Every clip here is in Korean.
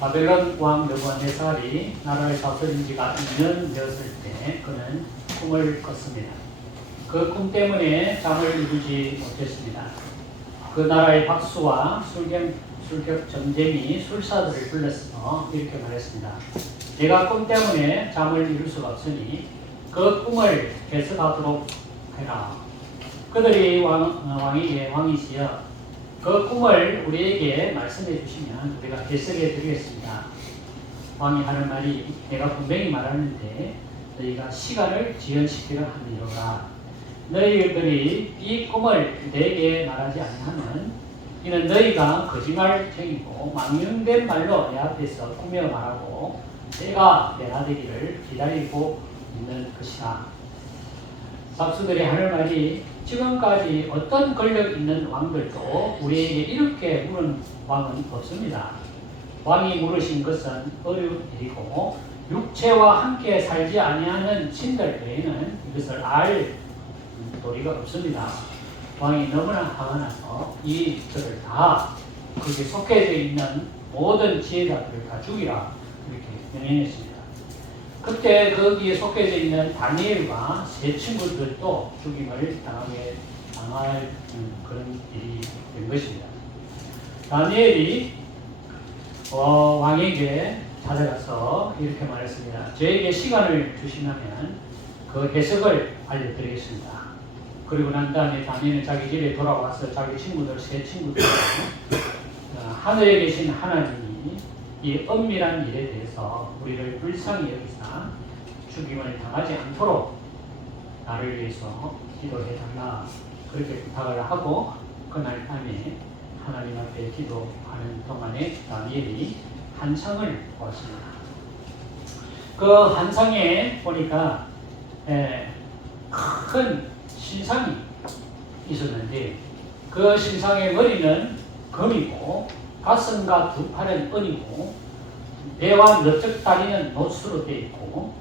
바벨론 왕 느부갓네살이 나라를 다스린 지가 2년 되었을 때 그는 꿈을 꿨습니다. 그 꿈 때문에 잠을 이루지 못했습니다. 그 나라의 박수와 술격 점쟁이 술사들을 불러서 이렇게 말했습니다. 내가 꿈 때문에 잠을 이룰 수가 없으니 그 꿈을 해석하도록 해라. 그들이 왕이시여 그 꿈을 우리에게 말씀해 주시면 우리가 해석해 드리겠습니다. 왕이 하는 말이 내가 분명히 말하는데 너희가 시간을 지연시키려 함이로라. 너희들이 이 꿈을 내게 말하지 아니하면 이는 너희가 거짓말쟁이고 망령된 말로 내 앞에서 꾸며 말하고 내가 변화되기를 기다리고 있는 것이라. 박수들이 하는 말이 지금까지 어떤 권력 있는 왕들도 우리에게 이렇게 물은 왕은 없습니다. 왕이 물으신 것은 어려운 일이고 육체와 함께 살지 아니하는 신들 외에는 이것을 알 도리가 없습니다. 왕이 너무나 화가 나서 이 들을 다 거기에 속해져 있는 모든 지혜자들을 다 죽이라 이렇게 명령했습니다. 그때 거기에 속해져 있는 다니엘과 세 친구들도 죽임을 당할 그런 일이 된 것입니다. 다니엘이 왕에게 찾아가서 이렇게 말했습니다. 저에게 시간을 주시면 그 해석을 알려드리겠습니다. 그리고 난 다음에 다니엘은 자기 집에 돌아와서 자기 친구들, 세 친구들 하늘에 계신 하나님이 이 엄밀한 일에 대해서 우리를 불쌍히 여기사 죽임을 당하지 않도록 나를 위해서 기도해달라 그렇게 부탁을 하고 그날 밤에 하나님 앞에 기도하는 동안에 다니엘이 환상을 보았습니다. 그 환상에 보니까 큰 신상이 있었는데 그 신상의 머리는 금이고 가슴과 두 팔은 은이고 배와 넓적 다리는 노수로 되어 있고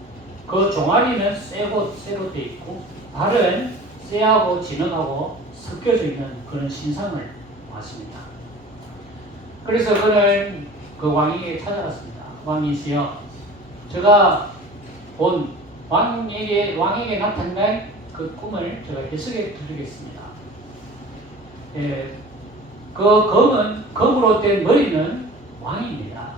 그 종아리는 쇠로 되어 있고 발은 쇠하고 진흙하고 섞여져 있는 그런 신상을 봤습니다. 그래서 그는 그 왕에게 찾아갔습니다. 왕이시여, 제가 본 왕에게 나타난 그 꿈을 제가 해석해 드리겠습니다. 그 검으로 된 머리는 왕입니다.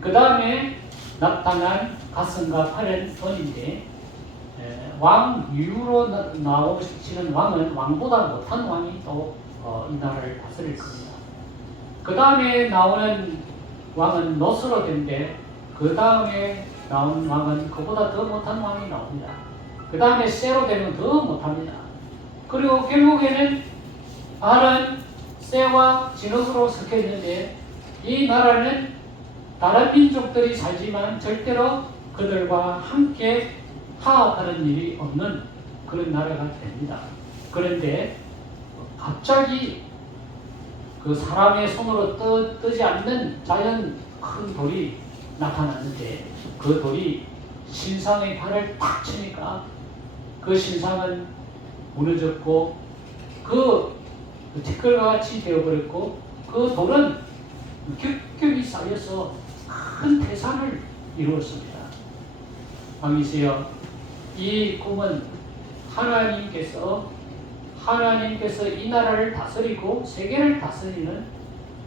그 다음에 나타난 가슴과 팔은 은인데 왕 위로 나오시는 왕은 왕보다 못한 왕이 또 이 나라를 다스릴 겁니다. 그 다음에 나오는 왕은 노스로 된데 그 다음에 나온 왕은 그보다 더 못한 왕이 나옵니다. 그 다음에 쇠로 되면 더 못합니다. 그리고 결국에는 발은 쇠와 진흙으로 섞여 있는데 이 나라는 다른 민족들이 살지만 절대로 그들과 함께 화합하는 일이 없는 그런 나라가 됩니다. 그런데 갑자기 그 사람의 손으로 뜨지 않는 자연 큰 돌이 나타났는데 그 돌이 신상의 발을 탁 치니까 그 신상은 무너졌고 그 티끌과 같이 되어버렸고 그 돌은 겹겹이 쌓여서 큰 태산을 이루었습니다. 왕이시여, 이 꿈은 하나님께서 이 나라를 다스리고 세계를 다스리는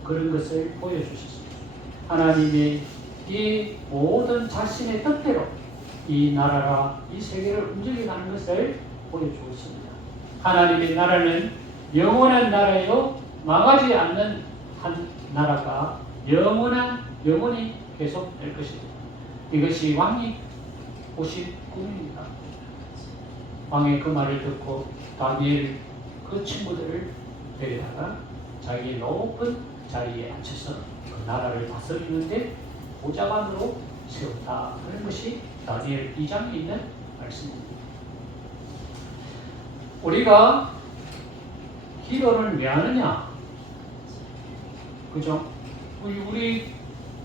그런 것을 보여주셨습니다. 하나님의 이 모든 자신의 뜻대로 이 나라가 이 세계를 움직여가는 것을 보여주었습니다. 하나님의 나라는 영원한 나라요 망하지 않는 한 나라가 영원히 계속될 것입니다. 이것이 왕이 보신 꿈입니다. 왕의 그 말을 듣고 다니엘 그 친구들을 데려다가 자기의 높은 자리에 앉혀서 그 나라를 다스리는데 보좌관으로 세웠다 하는 것이 다니엘 2장에 있는 말씀입니다. 우리가 기도를 왜 하느냐? 그죠? 우리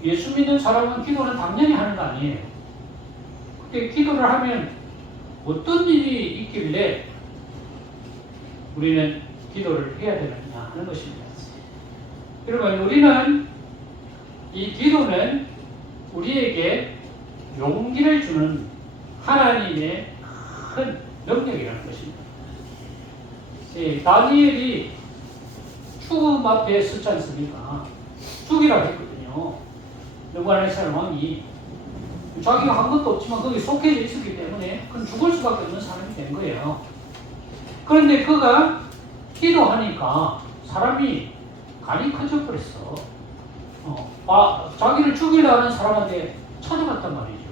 예수 믿는 사람은 기도는 당연히 하는 거 아니에요. 근데 기도를 하면 어떤 일이 있길래 우리는 기도를 해야 되느냐 하는 것입니다. 여러분, 우리는 이 기도는 우리에게 용기를 주는 하나님의 큰 능력이라는 것입니다. 다니엘이 죽음 앞에 서지 않습니까? 죽이라고 했거든요. 느부갓네살 왕이 자기가 한 것도 없지만 거기 속해져 있었기 때문에 그건 죽을 수밖에 없는 사람이 된 거예요. 그런데 그가 기도하니까 사람이 간이 커져 버렸어. 자기를 죽이려 하는 사람한테 찾아갔단 말이죠.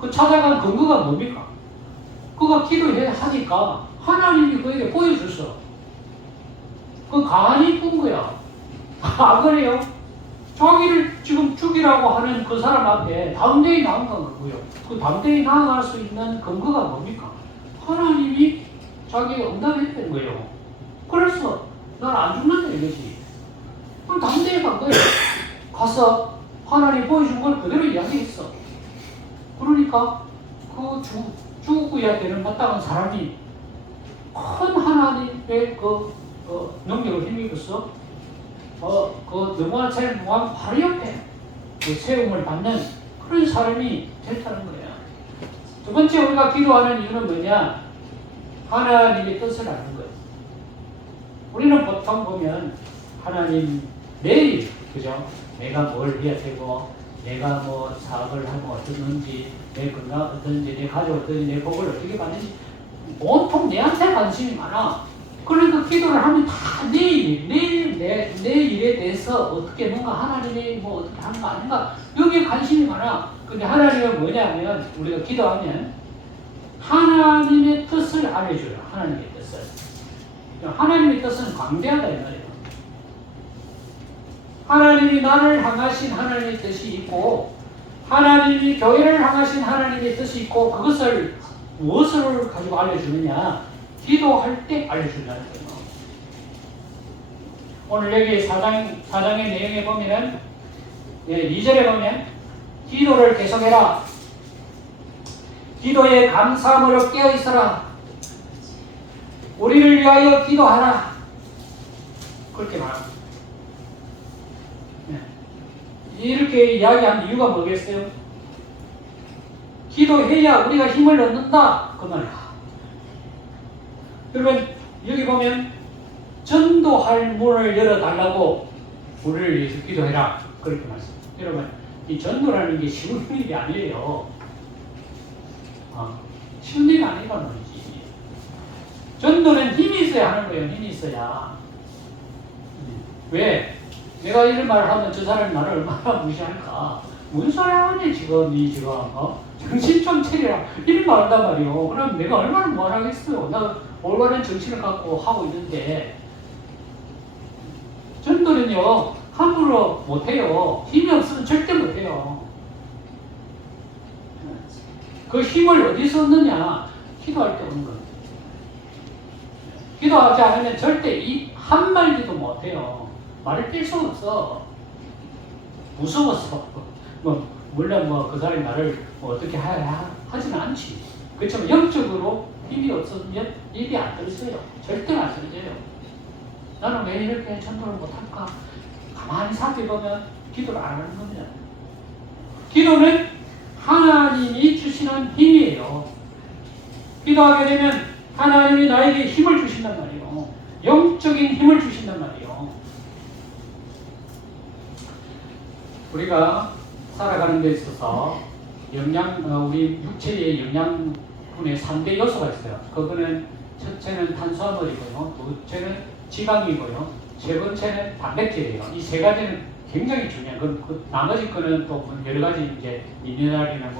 그 찾아간 근거가 뭡니까? 그가 기도하니까 하나님이 그에게 보여줬어. 그 간이 꾼 거야. 안 그래요? 자기를 지금 죽이라고 하는 그 사람 앞에 담대히 나아간 거고요. 그 담대히 나아갈 수 있는 근거가 뭡니까? 하나님이 자기에게 응답했던 거예요. 그래서 난 안 죽는다 이거지. 그럼 담대히 간 거예요. 가서 하나님 보여준 걸 그대로 이야기했어. 그러니까 그 죽어야 되는 마땅한 사람이 큰 하나님의 능력을 힘입어서 그 느부갓네살 왕 바로 옆에 그 세움을 받는 그런 사람이 됐다는 거예요. 두 번째 우리가 기도하는 이유는 뭐냐? 하나님의 뜻을 아는 거예요. 우리는 보통 보면 하나님 내일, 그죠? 내가 뭘 해야 되고, 내가 뭐 사업을 하면 어떻는지, 내 건강 어떤지, 내 가족 어떤지, 내 복을 어떻게 받는지, 온통 내한테 관심이 많아. 그러니까 기도를 하면 다 내 일에 대해서 어떻게 뭔가 하나님이 뭐 어떻게 하는 거 아닌가, 여기에 관심이 많아. 근데 하나님은 뭐냐면, 우리가 기도하면 하나님의 뜻을 알려줘요. 하나님의 뜻을. 하나님의 뜻은 광대하다 이 말이에요. 하나님이 나를 향하신 하나님의 뜻이 있고, 하나님이 교회를 향하신 하나님의 뜻이 있고, 그것을 무엇을 가지고 알려주느냐? 기도할 때 알려준다는 거예요. 오늘 여기 4장의 내용에 보면은 2절에 보면 기도를 계속해라. 기도에 감사함으로 깨어있어라. 우리를 위하여 기도하라. 그렇게 말합니다. 이렇게 이야기한 이유가 뭐겠어요? 기도해야 우리가 힘을 얻는다. 그 말이야. 여러분, 여기 보면 전도할 문을 열어달라고 우리를 위해서 기도해라. 그렇게 말씀합니다. 여러분, 이 전도라는 게 쉬운 일이 아니에요. 쉬운 일이 아니란 말이지. 전도는 힘이 있어야 하는 거예요. 힘이 있어야. 왜? 내가 이런 말을 하면 저 사람이 나를 얼마나 무시할까? 무슨 소리 하니 지금 정신 좀 차리라. 이런 말 한단 말이에요. 그럼 내가 얼마나 뭐하겠어요. 나 올바른 정신을 갖고 하고 있는데, 전도는요 함부로 못해요. 힘이 없으면 절대 못해요. 그 힘을 어디서 얻느냐? 기도할 때 오는 겁니다. 기도하지 않으면 절대 입 한마디도 못해요. 말을 뗄 수 없어. 무서웠어. 물론 그 사람이 나를 어떻게 하지는 않지. 그렇지만 영적으로 힘이 없으면 입이 안 떨어져요. 절대 안 떨어져요. 나는 왜 이렇게 전도를 못할까? 가만히 살펴보면 기도를 안 하는 겁니다. 기도는 하나님이 주시는 힘이에요. 기도하게 되면 하나님이 나에게 힘을 주신단 말이에요. 영적인 힘을 주신단 말이에요. 우리가 살아가는 데 있어서 우리 육체의 영양분의 3대 요소가 있어요. 그거는 첫째는 탄수화물이고요. 둘째는 지방이고요. 세 번째는 단백질이에요. 이 세 가지는 굉장히 중요해요. 나머지 거는 또 여러 가지 이제 미네랄이나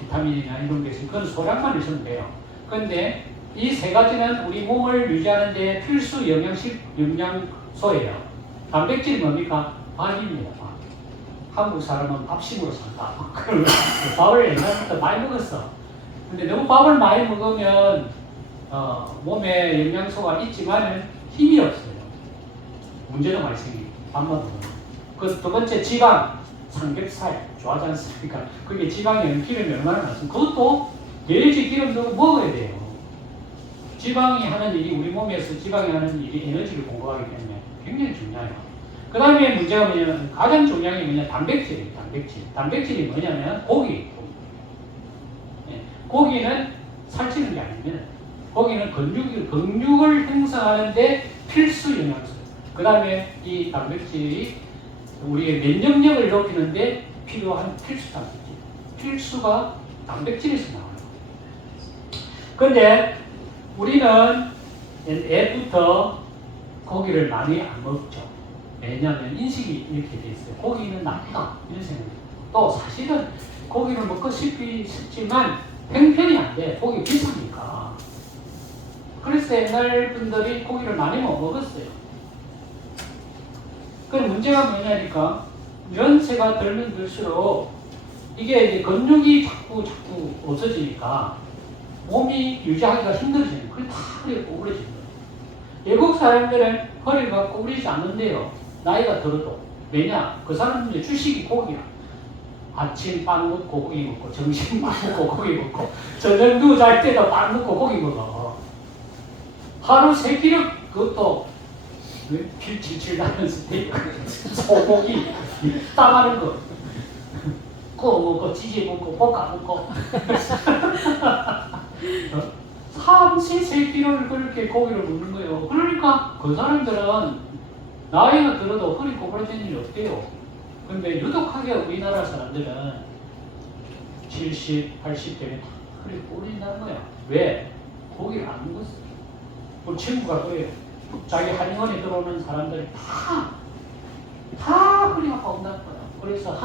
비타민이나 이런 게 있으면 그건 소량만 있으면 돼요. 그런데 이 세 가지는 우리 몸을 유지하는 데 필수 영양소예요. 단백질이 뭡니까? 밥입니다. 한국 사람은 밥심으로 산다. 밥을 옛날부터 많이 먹었어. 근데 너무 밥을 많이 먹으면 몸에 영양소가 있지만은 힘이 없어요. 문제도 많이 생기고 밥만 먹으면. 그 두 번째 지방, 삼겹살 좋아하지 않습니까? 그게 지방이 기름이 얼마나 많습니까? 그것도 돼지 기름도 먹어야 돼요. 지방이 하는 일이, 우리 몸에서 지방이 하는 일이 에너지를 공급하기 때문에 굉장히 중요해요. 그 다음에 문제가 뭐냐면 가장 중요한 게 뭐냐 단백질이에요. 단백질이 뭐냐면 고기. 예, 고기는 살찌는 게 아닙니다. 고기는 근육을 형성하는데 필수 영양소. 그 다음에 이 단백질이 우리의 면역력을 높이는데 필요한 필수 단백질. 필수가 단백질에서 나와요. 근데 우리는 애부터 고기를 많이 안 먹죠. 왜냐하면 인식이 이렇게 돼 있어요. 고기는 나쁘다 이런 생각이. 또 사실은 고기를 먹고 싶지만 형편이 안 돼. 고기 비싸니까. 그래서 옛날 분들이 고기를 많이 못 먹었어요. 그 문제가 뭐냐니까 연세가 들면 들수록 이게 이제 근육이 자꾸 없어지니까 몸이 유지하기가 힘들어지는 거예요. 그게 다 허리가 구부러지는 거예요. 외국 사람들은 허리가 구부리지 않는데요. 나이가 들어도. 왜냐? 그 사람들의 주식이 고기야. 아침 빵 먹고 고기 먹고, 점심 빵 먹고 고기 먹고, 저녁 잘 때도 빵 먹고 고기 먹어. 하루 3끼를 그것도 필칠칠 나면서 소고기 따가는 거 구워 먹고 찌개 먹고 볶아 먹고 삼시세끼를 그렇게 고기를 먹는 거예요. 그러니까 그 사람들은 나이가 들어도 허리 구부러지는 일이 없대요. 근데 유독하게 우리나라 사람들은 70, 80 되면 다 허리 구부러진다는 거야. 왜? 고기를 안 먹었어. 우리 친구가 그래요. 자기 한의원에 들어오는 사람들이 다 허리 아파 온다는 거야. 그래서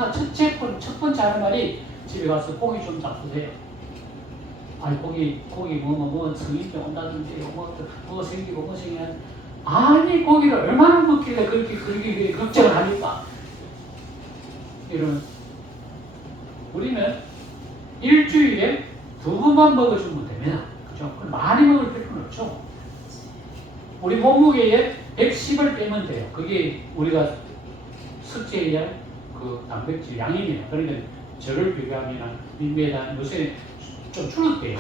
첫 번째 하는 말이 집에 가서 고기 좀 잡수세요. 아니 고기 뭐 성인병 온다든지 뭐 생기고 뭐 생기는 아니 고기를 얼마나 먹길래 그렇게 걱정을 합니까? 이런 우리는 일주일에 2번만 먹어주면 됩니다. 그죠? 많이 먹을 필요는 없죠. 우리 몸무게에 110을 빼면 돼요. 그게 우리가 섭취해야 할 그 단백질 양입니다. 그러니까 저를 비교하면 민배다 요새 좀 줄었대요.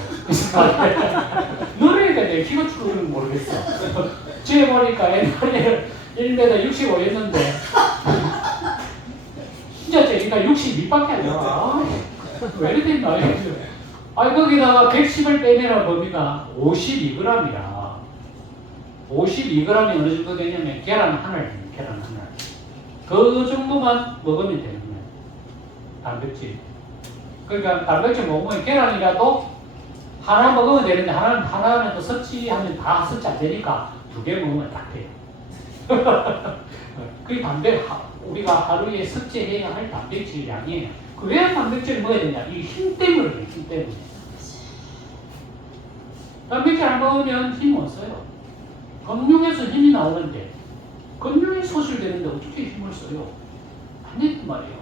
너네가 내 키가 줄었는지 모르겠어. 쟤 보니까 옛날에 1m 65였는데 진짜 쟤니까 62밖에 안 나와. 왜 이렇게 됐나? 아니 거기다가 110을 빼면 뭡니까? 52g이야. 52g이 어느 정도 되냐면 계란 하나를 그 정도만 먹으면 되는 거예요. 단백질. 그러니까 단백질 먹으면 계란이라도 하나 먹으면 되는데 하나는 또 섭취하면 다 섭취 안 되니까 2개 먹으면 딱 돼요. 그게 우리가 하루에 섭취해야 할 단백질 양이에요. 그 왜 단백질을 먹어야 되냐? 이 힘 때문에 그래요. 힘 때문에. 단백질 안 먹으면 힘이 없어요. 근육에서 힘이 나오는데 근육이 소실되는데 어떻게 힘을 써요? 안 된단 말이에요.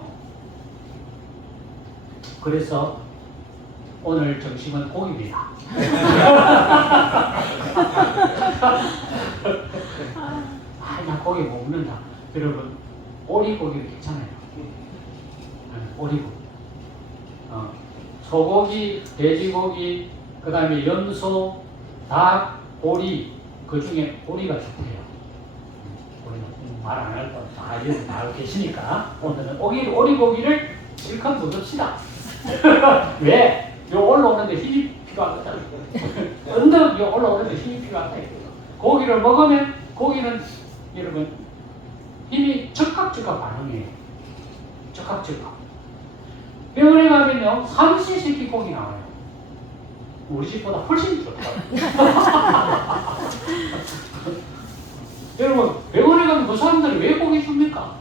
그래서 오늘 점심은 고기입니다. 나 고기 못 먹는다. 여러분 오리고기는 괜찮아요. 오리고기. 소고기, 돼지고기, 그 다음에 염소, 닭, 오리 그 중에 오리가 좋대요. 말 안 할 거 다 계시니까 오늘은 오리고기를 실컷 먹읍시다. 왜? 요 올라오는데 힘이 필요하거든. 언덕 요 올라오는데 힘이 필요하다. 고기를 먹으면 고기는 여러분 힘이 즉각 반응해요. 즉각. 병원에 가면요 삼시세끼 고기 나와요. 우리 집보다 훨씬 좋다. 여러분 병원에 가면 그 사람들이 왜 고기 줍니까?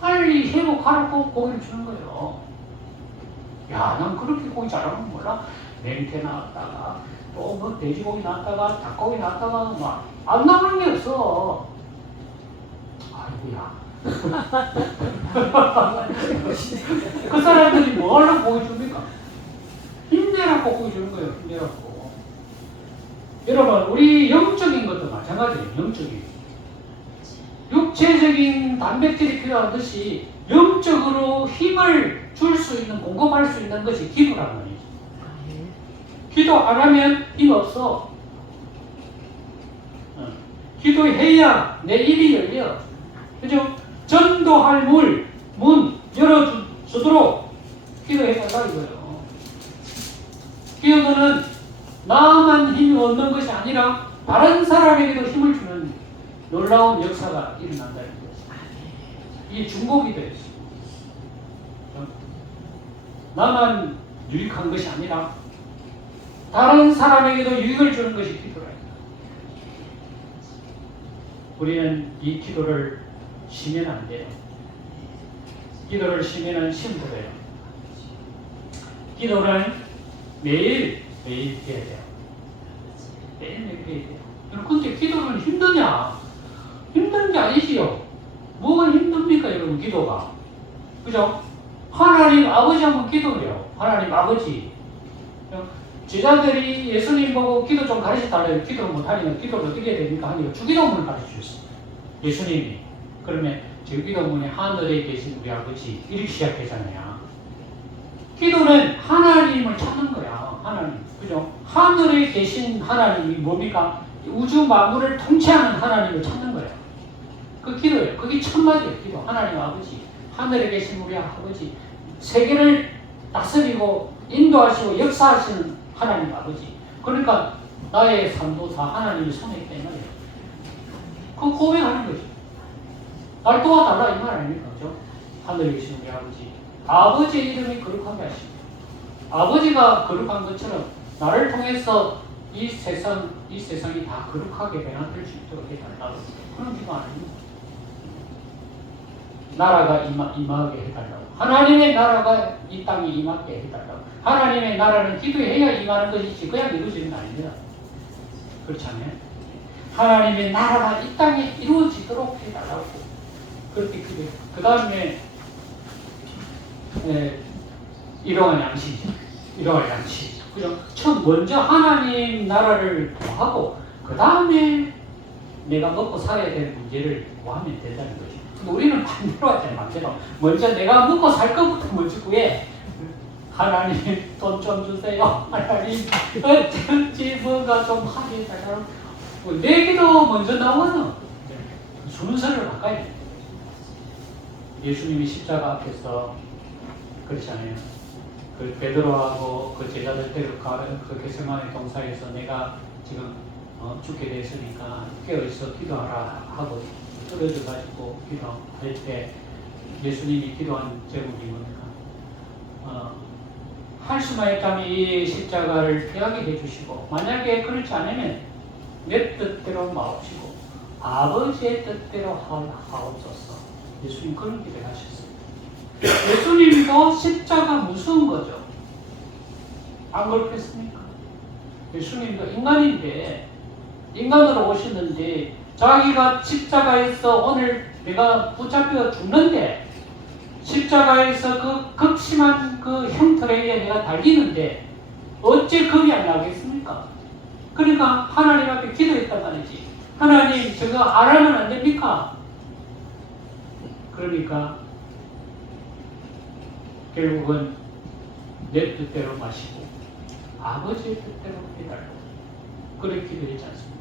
빨리 회복하라고 고기를 주는 거예요. 야, 난 그렇게 고기 잘하는 거 몰라? 맹태 나왔다가 또 뭐 돼지고기 나왔다가 닭고기 나왔다가 막 안 나오는 게 없어. 아이고야. 그 사람들이 뭐 하려고 고기 줍니까? 힘내라고 고기 주는 거예요. 힘내라고. 여러분 우리 영적인 것도 마찬가지예요. 영적인. 육체적인 단백질이 필요한 것이 영적으로 힘을 줄 수 있는, 공급할 수 있는 것이 기도란 말이죠. 기도 안 하면 힘 없어. 기도해야 내 입이 열려. 그죠? 전도할 문 열어주도록 기도해달라 이거예요. 기도는 나만 힘이 얻는 것이 아니라 다른 사람에게도 힘을 주는 놀라운 역사가 일어난다는 것입니다. 이게 중보기도 했어요. 나만 유익한 것이 아니라 다른 사람에게도 유익을 주는 것이 기도라. 우리는 이 기도를 쉬면 안 돼요. 기도를 쉬면은 힘들어요. 기도는 매일 해야 돼요. 매일 해야 돼요. 근데 기도는 힘드냐? 힘든 게 아니지요. 뭐가 힘듭니까, 여러분, 기도가? 그죠? 하나님 아버지 하면 기도래요. 하나님 아버지. 제자들이 예수님 보고 기도 좀 가르쳐달래요. 기도를 못하니까 기도를 어떻게 해야 됩니까? 하니까 주기도문을 가르쳐주셨어요. 예수님이. 그러면 주기도문에 하늘에 계신 우리 아버지 이렇게 시작하잖아요. 기도는 하나님을 찾는 거야. 하나님. 그죠? 하늘에 계신 하나님이 뭡니까? 우주 만물을 통치하는 하나님을 찾는 거예요. 그 기도예요. 그게 첫마디예요. 기도. 하나님 아버지. 하늘에 계신 우리 아버지. 세계를 다스리고 인도하시고 역사하시는 하나님 아버지. 그러니까 나의 삶도 다 하나님의 손에 있다 이 말이에요. 그 고백하는 거죠. 날 도와달라 이 말 아닙니까? 그죠? 하늘에 계신 우리 아버지. 아버지의 이름이 거룩하게 하시고 아버지가 거룩한 것처럼 나를 통해서 이 세상이 다 거룩하게 변화될 수 있도록 해달라고. 그런 기도 아닙니다. 나라가 임하게 해달라고. 하나님의 나라가 이 땅에 임하게 해달라고. 하나님의 나라는 기도해야 임하는 것이지 그냥 이루어지는 거 아닙니다. 그렇지 않아요? 하나님의 나라가 이 땅에 이루어지도록 해달라고. 그렇게 기도해요. 그 다음에 일용할 양식이죠. 일용할 양식. 그죠? 먼저 하나님 나라를 구하고 그 다음에 내가 먹고 살아야 될 문제를 구하면 된다는 거죠. 근데 우리는 반대로 하잖아요. 반대로. 먼저 내가 먹고 살 것부터 먼저 구해. 하나님 돈 좀 주세요. 하나님 어쩐지 뭔가 좀 하게 해달라고. 내기도 먼저 나오거든. 순서를 바꿔야 돼. 예수님이 십자가 앞에서 그렇잖아요. 그 베드로하고 그 제자들 데려가 그 겟세마네 동산에서 내가 지금 죽게 됐으니까 깨어있어 기도하라 하고 떨어져 가지고 기도할 때 예수님이 기도한 제목이 뭡니까? 할 수만 있다면 이 십자가를 피하게 해주시고 만약에 그렇지 않으면 내 뜻대로 마옵시고 아버지의 뜻대로 하옵소서. 예수님 그런 기도를 하셨어요. 예수님도 십자가 무서운 거죠. 안 그렇겠습니까? 예수님도 인간인데 인간으로 오시는데 자기가 십자가에서 오늘 내가 붙잡혀 죽는데 십자가에서 그 극심한 그 형틀에 내가 달리는데 어째 겁이 안 나겠습니까? 그러니까 하나님 앞에 기도했단 말이지. 하나님 저거 안 하면 안 됩니까? 그러니까 결국은 내 뜻대로 마시고 아버지의 뜻대로 해달라고 그렇게 기도했지 않습니까?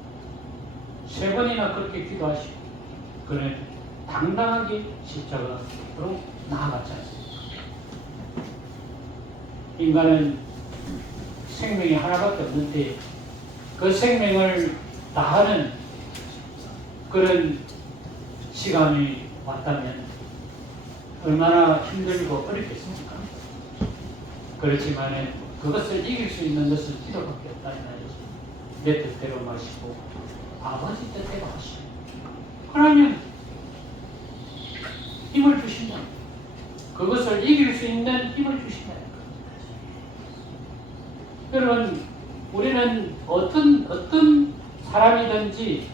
3번이나 그렇게 기도하시고 그는 당당하게 십자가로 나아갔지 않습니까? 인간은 생명이 하나밖에 없는데 그 생명을 다하는 그런 시간이 왔다면 얼마나 힘들고 어렵겠습니까? 그렇지만 그것을 이길 수 있는 것은 기도밖에 없다는 말이죠. 내 뜻대로 마시고 아버지 뜻대로 하시고 그러면 힘을 주신다. 그것을 이길 수 있는 힘을 주신다. 여러분 우리는 어떤 사람이든지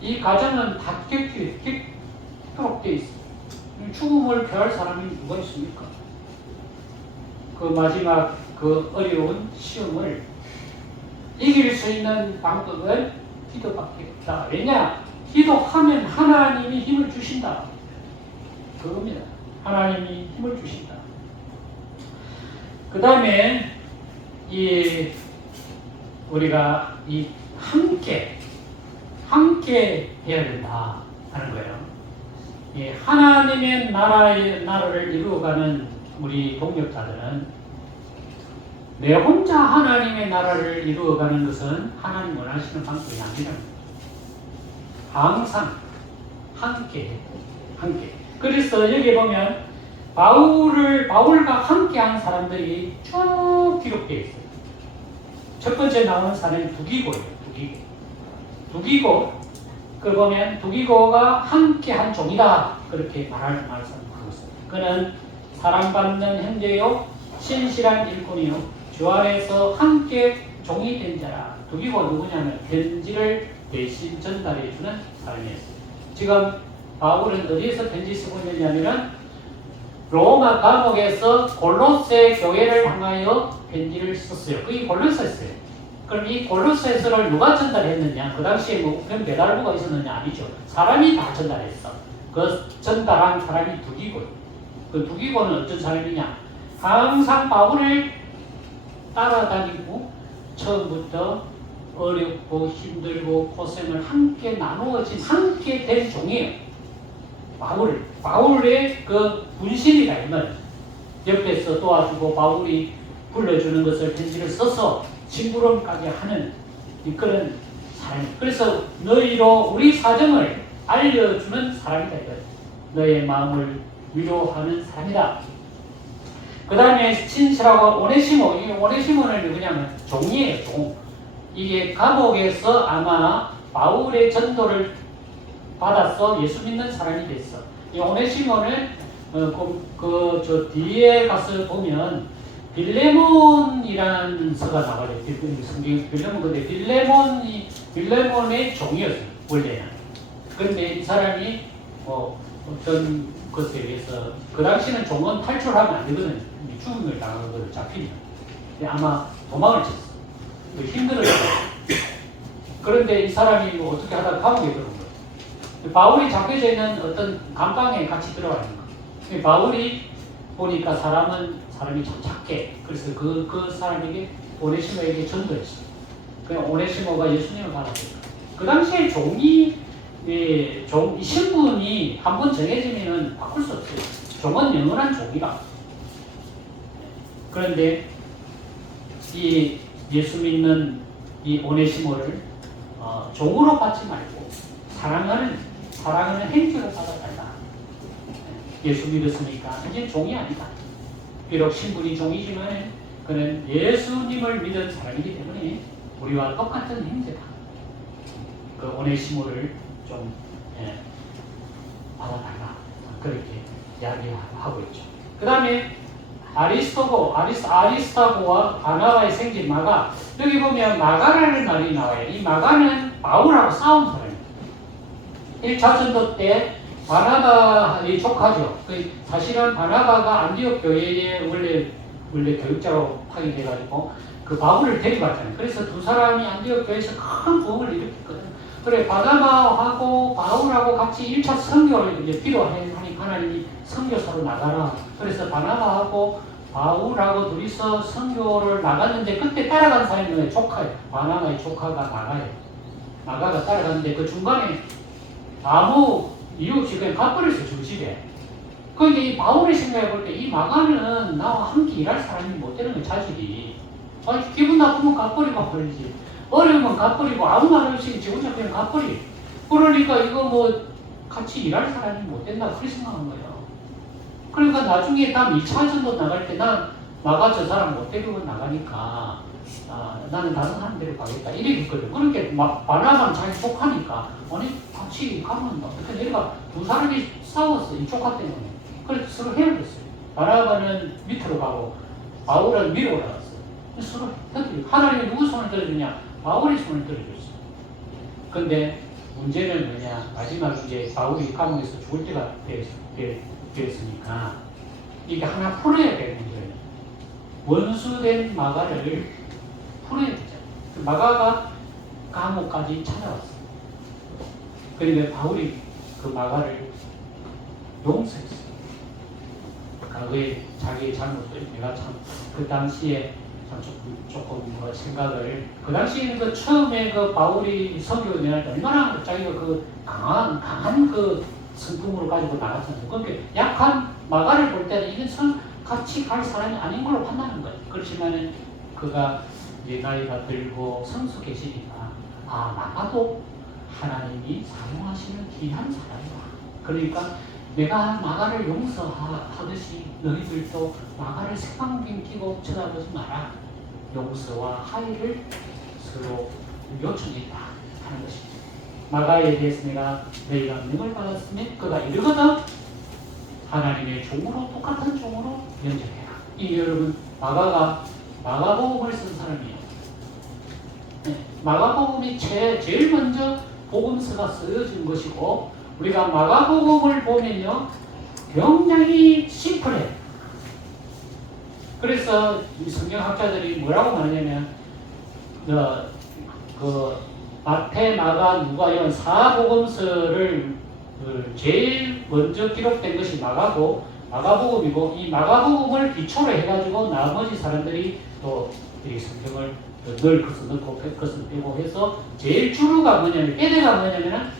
이 가정은 다 격도록 되어 있습니다. 죽음을 피할 사람이 누가 있습니까? 그 마지막 그 어려운 시험을 이길 수 있는 방법은 기도밖에 없다. 왜냐? 기도하면 하나님이 힘을 주신다. 그겁니다. 하나님이 힘을 주신다. 그 다음에 우리가 함께 해야 된다 하는 거예요. 예, 하나님의 나라를 이루어가는 우리 동역자들은 내 혼자 하나님의 나라를 이루어가는 것은 하나님 원하시는 방법이 아니라 항상 함께. 그래서 여기 보면 바울과 함께한 사람들이 쭉 기록되어 있어요. 첫 번째 나오는 사람이 두기고예요. 두기고. 그 보면 두기고가 함께한 종이다. 그렇게 말씀하고 있습니다. 그는 사랑받는 형제요, 신실한 일꾼이요, 주 안에서 함께 종이 된 자라. 두기고 누구냐면 편지를 대신 전달해주는 사람이었어요. 지금 바울은 어디에서 편지 쓰고 있느냐면 로마 감옥에서 골로새 교회를 향하여 편지를 썼어요. 그게 골로새였어요. 그럼 이 골로새서를 누가 전달했느냐? 그 당시에 뭐 배달부가 있었느냐? 아니죠. 사람이 다 전달했어. 그 전달한 사람이 두기고요. 그 두기고는 어떤 사람이냐? 항상 바울을 따라다니고 처음부터 어렵고 힘들고 고생을 함께 나누어진 함께 된 종이에요. 바울의 그 분신이다 이 말이에요. 옆에서 도와주고 바울이 불러주는 것을 편지를 써서 심부름까지 하는 그런 사람. 그래서 너희로 우리 사정을 알려주는 사람이다. 너의 마음을 위로하는 사람이다. 그 다음에 친실하고 오네시모. 이 오네시모는 누구냐면 종이에요. 종. 이게 감옥에서 아마 바울의 전도를 받아서 예수 믿는 사람이 됐어. 이 오네시모는 저 뒤에 가서 보면 빌레몬이라는 서가 나와요. 성경 빌레몬. 근데 빌레몬의 종이었어요. 원래는. 그런데 이 사람이 어떤 것에 의해서 그 당시는 종은 탈출하면 안 되거든요. 죽음을 당하는 걸 잡히면. 아마 도망을 쳤어. 힘들어요. 그런데 이 사람이 어떻게 하다가 감옥에 들어온 거예요. 바울이 잡혀져 있는 어떤 감방에 같이 들어가는 거예요. 바울이 보니까 사람이 참 착해. 그래서 그 사람에게 오네시모에게 전도했어요. 그 오네시모가 예수님을 받았어요. 그 당시에 이 신분이 한번 정해지면 바꿀 수 없어요. 종은 영원한 종이라. 그런데 이 예수 믿는 이 오네시모를 종으로 받지 말고 사랑하는 행주로 받아달라. 예수 믿었으니까 이제 종이 아니다. 비록 신분이 종이지만 그는 예수님을 믿은 사람이기 때문에 우리와 똑같은 형제다. 그 오네시모를 좀 받아달라. 그렇게 이야기하고 있죠. 그 다음에 아리스타고와 바나바의 생긴 마가. 여기 보면 마가라는 말이 나와요. 이 마가는 바울하고 싸운 사람이에요. 1차 전도 때 바나바의 조카죠. 사실은 바나바가 안디옥 교회에 원래 교육자로 파견돼가지고 그 바울을 데려갔잖아요. 그래서 두 사람이 안디옥 교회에서 큰 부흥을 일으켰거든요. 그래, 바나바하고 바울하고 같이 1차 선교를 이제 필요하니 하나님이 선교사로 나가라. 그래서 바나바하고 바울하고 둘이서 선교를 나갔는데 그때 따라간 사람이 누구예요? 조카예요. 바나바의 조카가 나가가 따라갔는데 그 중간에 아무 이유 없이 그냥 가버렸어요. 중집에. 그런데 이 바울의 생각해 볼 때 이 마가는 나와 함께 일할 사람이 못 되는 거예요. 자질이. 기분 나쁘면 가버리고 버리지. 어려우면 가버리고 아무 말 없이 지 혼자 그냥 가버리. 그러니까 이거 뭐 같이 일할 사람이 못 된다 그렇게 생각한 거예요. 그러니까 나중에 다음 2차 전도 나갈 때 난 마가 저 사람 못 데리고 나가니까 나는 다른 사람 데리고 가겠다 이렇게 했거든. 그러니까 바나바는 자기 족하니까 아니 같이 가면 어떻게 내가 두 사람이 싸웠어. 이 조카 때문에. 그래서 서로 헤어졌어요. 바나바는 밑으로 가고 바울은 위로 올라갔어요. 서로 하나님이 누구 손을 들어주냐? 바울의 손을 들어줬어요. 근데 문제는 뭐냐? 마지막 이제 바울이 감옥에서 죽을 때가 되었으니까 이게 하나 풀어야 되는 문제예요. 원수된 마가를 풀어야 되죠. 마가가 감옥까지 찾아왔어요. 그러니까 바울이 그 마가를 용서했어요. 과거에 자기의 잘못을 내가 참 그 당시에 참 조금 생각을 그 당시에는 처음에 그 바울이 선교 내할 때 얼마나 자기가 그 강한 그 성품으로 가지고 나갔잖아요. 그러니까 약한 마가를 볼 때는 이건 같이 갈 사람이 아닌 걸로 판단하는 거예요. 그렇지만은 그가 이제 나이가 들고 성숙해지니까 마가도 하나님이 사용하시는 귀한 사람이다. 그러니까 내가 마가를 용서하듯이 너희들도 마가를 색방경 끼고 쳐다보지 마라. 용서와 화해를 서로 요청했다 하는 것입니다. 마가에 대해서 내가 너희가 명을 받았으면 그가 이르거든 하나님의 종으로 똑같은 종으로 연정해라. 이 여러분 마가가 마가복음을 쓴 사람이에요. 네, 마가복음이 제일 먼저 복음서가 쓰여진 것이고 우리가 마가복음을 보면요 굉장히 심플해요. 그래서 성경학자들이 뭐라고 말하냐면 그 마태, 마가, 누가 이런 사복음서를 제일 먼저 기록된 것이 마가복음이고 이 마가복음을 기초로 해가지고 나머지 사람들이 또 이 성경을 넣을 것을 넣고 뺄 것을 빼고 해서 제일 주류가 뭐냐면 빼대가 뭐냐면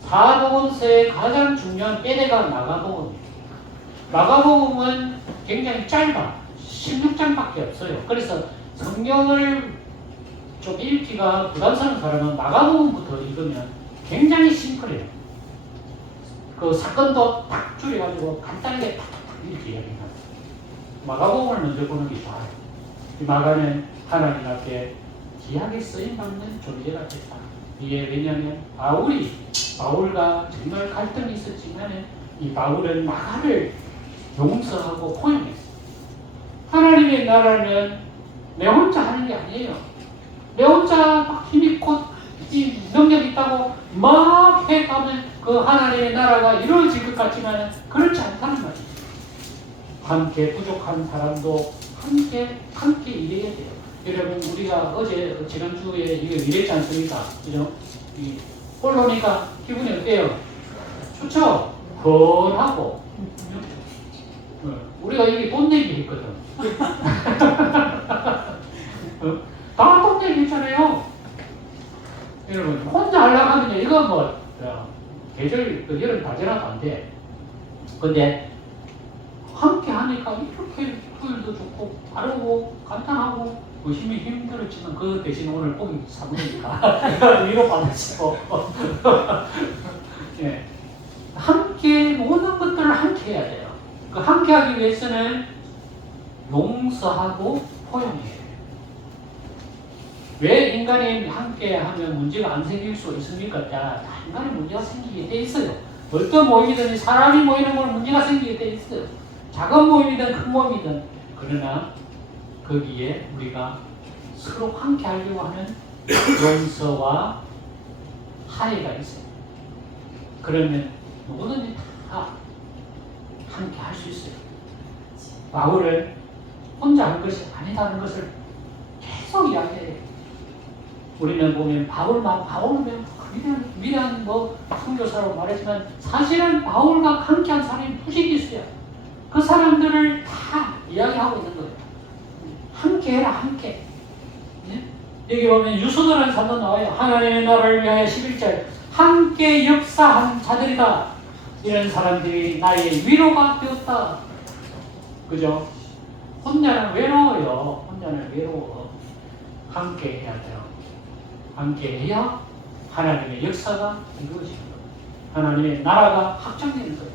사복음서의 가장 중요한 빼대가 마가복음이에요. 마가복음은 굉장히 짧아. 16장밖에 없어요. 그래서 성경을 좀 읽기가 부담스러운 사람은 마가복음부터 읽으면 굉장히 심플해요. 그 사건도 딱 줄여가지고 간단하게 탁탁 이렇게 이야기합니다. 마가복음을 먼저 보는 게 좋아요. 마가는 하나님 앞에 귀하게 쓰임받는 존재가 됐다. 이게 왜냐하면 바울과 정말 갈등이 있었지만 이 바울은 마가를 용서하고 포용했어요. 하나님의 나라는 내 혼자 하는 게 아니에요. 내 혼자 막 힘있고 이 능력 있다고 막 해가면 그 하나님의 나라가 이루어질 것 같지만 그렇지 않다는 말이에요. 함께 부족한 사람도 함께 일해야 돼요. 여러분 우리가 지난주에 이거 일했지 않습니까? 그죠? 올라오니까 기분이 어때요? 좋죠? 헌하고 우리가 여기 돈 내기 했거든. 다 돈 내기 했잖아요. 여러분 혼자 하려고 하면 이거 뭐 계절 여름 다 지나도 안 돼. 근데 함께 하니까 이렇게 효율도 좋고 빠르고 간단하고 의심이 힘들었지만 그 대신 오늘 고기 사먹으니까 위로 받으시고 예. 함께 모든 것들을 함께 해야 돼요. 그 함께 하기 위해서는 용서하고 포용해야 돼요. 왜 인간이 함께 하면 문제가 안 생길 수 있습니까? 다 인간이 문제가 생기게 돼 있어요. 어떤 모임이든 사람이 모이는 건 문제가 생기게 돼 있어요. 작은 모임이든 큰 모임이든. 그러나 거기에 우리가 서로 함께 하려고 하는 용서와 화해가 있어요. 그러면 누구든지 다 함께 할 수 있어요. 바울은 혼자 한 것이 아니다는 것을 계속 이야기해요. 우리는 보면 바울은 위대한 선교사라고 말했지만 사실은 바울과 함께한 사람이 무식이 있어요. 그 사람들을 다 이야기하고 있는 거예요. 함께 해라, 함께. 네? 여기 보면 유수도라는 사람도 나와요. 하나님의 나라를 위하여 11절 함께 역사한 자들이다. 이런 사람들이 나의 위로가 되었다. 그죠? 혼자는 외로워요. 혼자는 외로워. 함께 해야 돼요. 함께 해야 하나님의 역사가 이루어지는 거예요. 하나님의 나라가 확장되는 거예요.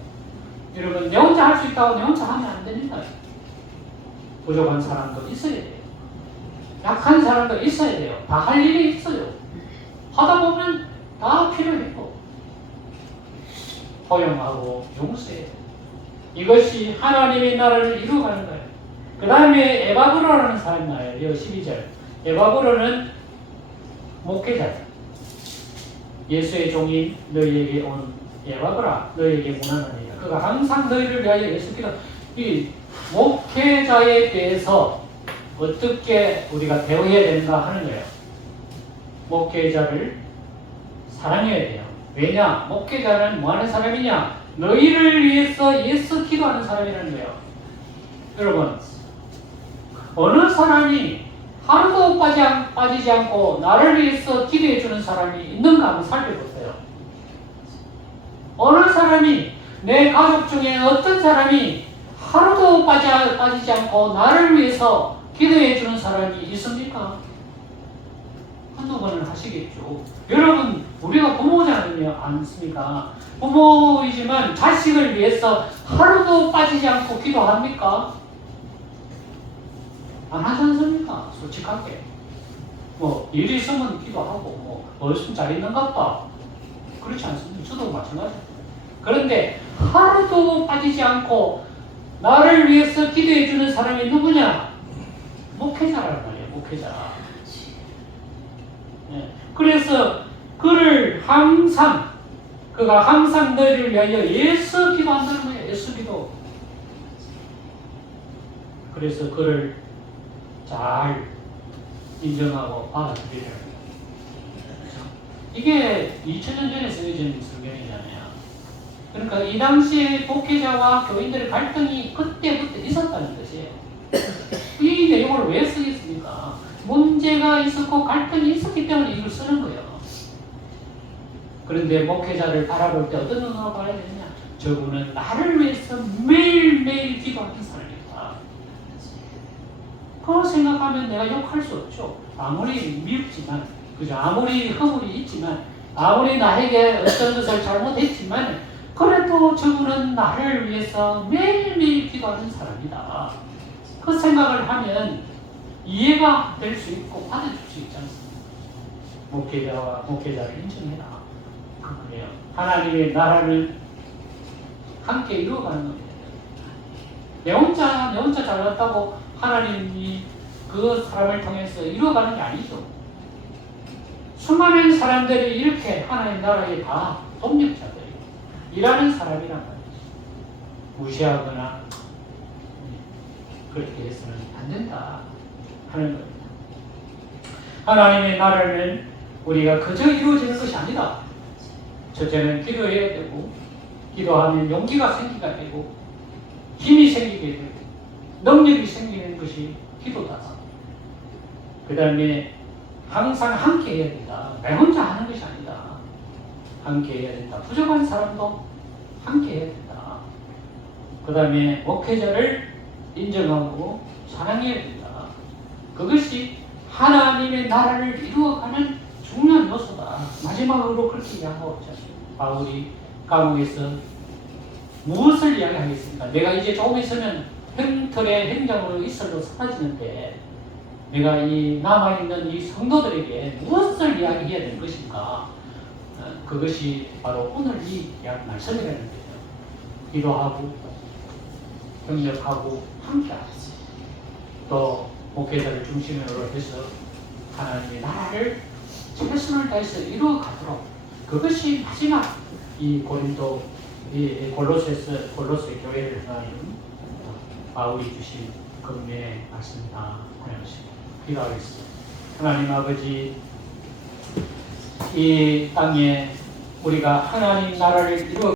여러분, 내 혼자 할 수 있다고 내 혼자 하면 안 됩니다. 부족한 사람도 있어야 돼요. 약한 사람도 있어야 돼요. 다 할 일이 있어요. 하다 보면 다 필요해요. 포용하고 용서해요. 이것이 하나님의 나라를 이루어가는 거예요. 그 다음에 에바브로라는 사람이 나와요. 12절. 에바브로는 목회자예요. 예수의 종인 너희에게 온 에바브라, 너희에게 문안하니라. 그가 항상 너희를 위하여 예수께서 이 목회자에 대해서 어떻게 우리가 대우해야 되는가 하는 거예요. 목회자를 사랑해야 돼요. 왜냐? 목회자는 뭐 하는 사람이냐? 너희를 위해서 예수 기도하는 사람이라는 거예요. 여러분, 어느 사람이 하루도 빠지지 않고 나를 위해서 기도해 주는 사람이 있는가 한번 살펴보세요. 어느 사람이 내 가족 중에 어떤 사람이 하루도 빠지지 않고 나를 위해서 기도해 주는 사람이 있습니까? 한두 번은 하시겠죠. 여러분, 우리가 부모지 않습니까? 부모이지만 자식을 위해서 하루도 빠지지 않고 기도합니까? 안 하지 않습니까? 솔직하게. 뭐, 일이 있으면 기도하고, 어렸으면 잘 있는가 봐. 그렇지 않습니까? 저도 마찬가지입니다. 그런데 하루도 빠지지 않고 나를 위해서 기도해 주는 사람이 누구냐? 목회자란 말이에요, 목회자. 예. 그래서 그가 항상 너희를 위하여 예수 기도한다는 거예요. 예수 기도. 그래서 그를 잘 인정하고 받아들이려고. 이게 2000년 전에 쓰여진 성경이잖아요. 그러니까 이 당시에 목회자와 교인들의 갈등이 그때부터 있었다는 것이에요. 이 내용을 왜 쓰겠습니까? 문제가 있었고 갈등이 있었기 때문에 이걸 쓰는 거예요. 그런데 목회자를 바라볼 때 어떤 눈으로 봐야 되느냐? 저분은 나를 위해서 매일매일 기도하는 사람이다. 그거 생각하면 내가 욕할 수 없죠. 아무리 미흡지만, 그죠? 아무리 허물이 있지만, 아무리 나에게 어떤 것을 잘못했지만, 그래도 저분은 나를 위해서 매일매일 기도하는 사람이다. 그 생각을 하면 이해가 될 수 있고 받아줄 수 있지 않습니까? 목회자를 인정해라. 그래요. 하나님의 나라를 함께 이루어가는 겁니다. 내 혼자 잘났다고 하나님이 그 사람을 통해서 이루어가는 게 아니죠. 수많은 사람들이 이렇게 하나님 나라에 다 동력자들이에요. 일하는 사람이란 말이죠. 무시하거나 그렇게 해서는 안 된다 하는 겁니다. 하나님의 나라는 우리가 그저 이루어지는 것이 아니다. 첫째는 기도해야 되고, 기도하면 용기가 생기게 되고, 힘이 생기게 되고, 능력이 생기는 것이 기도다. 그 다음에 항상 함께 해야 된다. 내 혼자 하는 것이 아니다. 함께 해야 된다. 부족한 사람도 함께 해야 된다. 그 다음에 목회자를 인정하고 사랑해야 된다. 그것이 하나님의 나라를 이루어가는 중요한 요소다. 마지막으로 그렇게 이야기하고 있지 않습니까? 바울이 감옥에서 무엇을 이야기하겠습니까? 내가 이제 조금 있으면 형틀의 행장으로 이슬로 사라지는데 내가 이 남아있는 이 성도들에게 무엇을 이야기해야 되는 것인가? 그것이 바로 오늘 이 말씀이라는 거죠. 기도하고 협력하고 함께하고 또 목회자를 중심으로 해서 하나님의 나라를 최선을 다해서 이루어가도록 그것이 마지막 이 골로새 교회를 향하는 바울이 주신 금매의 말씀이다 하는 것입니다. 기도하겠습니다. 하나님 아버지, 이 땅에 우리가 하나님 나라를 이루어